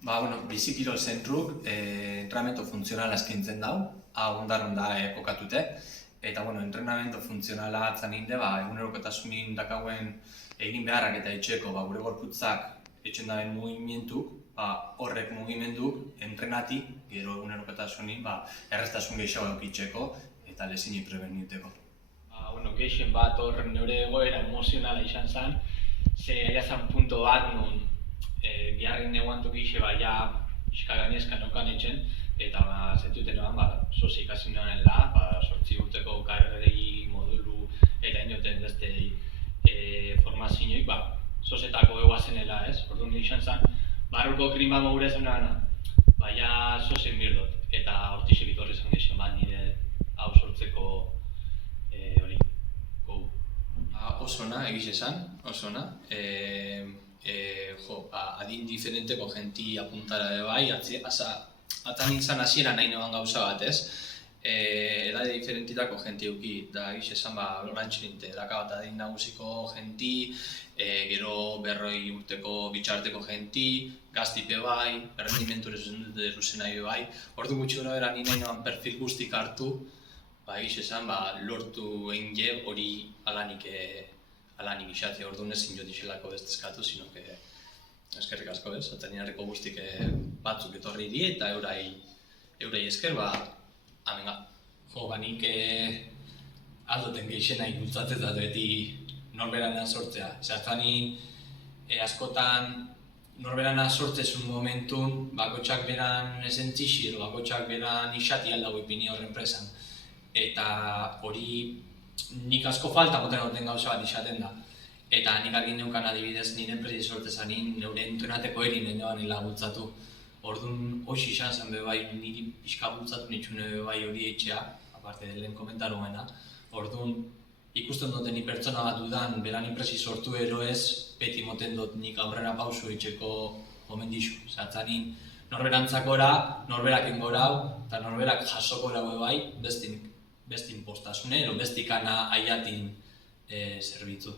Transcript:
Bizikirol zentruk entrenamendu funtzionala eskaintzen dau, ondarun da kokatute. Eta, entrenamendu funtzionala atzan inde, egunerokotasunin dakauen egin beharrak eta etxeko gure gorputzak etxen daben mugimentuk, horrek mugimenduk entrenati, gero egunerokotasunin erreztasun gehiago eukitzeko eta lesini prebeniteko. Gehien bat hor nire egoera emozionala izan zen, ze erazan punto bat nun biharrin neguantuk ixe pixka gainezkan okan etxen, eta zentuten eban, zoze ikasi nuen da, 8 urteko karregi modulu eta inoten beste formazioik, zozetako eguazenela, ez? Orduan izan zen, barruko krima mogure zen baina zozen birdot, eta hortixek itorri zen gexen bat nire hau sortzeko hori, gau. Oso ona, egiz esan, oso ona. Adin diferenteko jenti apuntara bai, atan nintzen hasiera nahi neban gauza bat, ez? Edade diferentitako jenti euki, da egiz esan orantxe ninte, daka bat adin nagusiko jenti, gero 40 urteko bitxarteko jenti, gaztipe bai, errendimentu eruzena bai. Ordu gutxi gora bera nire neban perfil guztik hartu, egiz esan, lortu egin je hori alanik izate, orduan ezin jo dixelako bestezkatu, sino que eskerrik asko ez, eta niarriko guztik batzuk etorri di eta eurei esker, amenga. Nik aldoten gehixena ikultzatzen da beti norberana sortzea. Zertani askotan norberana sortzezun momentun, bakotxak beran esentzixi edo bakotxak beran isati aldago ipini horren presan. Eta hori nik asko falta moten duten gauza bat izaten da. Eta nik argin neukan adibidez nire enpresi sortzezanin neure entrenateko erin nengoan laguntzatu. Orduan hoxi izan zen niri pixka bultzatu nitxune hori etxea, aparte lehen komentaruena. Orduan ikusten duten ni pertsona bat dudan beran enpresi sortu ero ez, beti moten dut nik aurrera pausu etxeko gomendixu. Zatzanin norberantzakora, norberak engorau eta norberak jasokora bestin postasune, bestikana aiatin zerbitzu.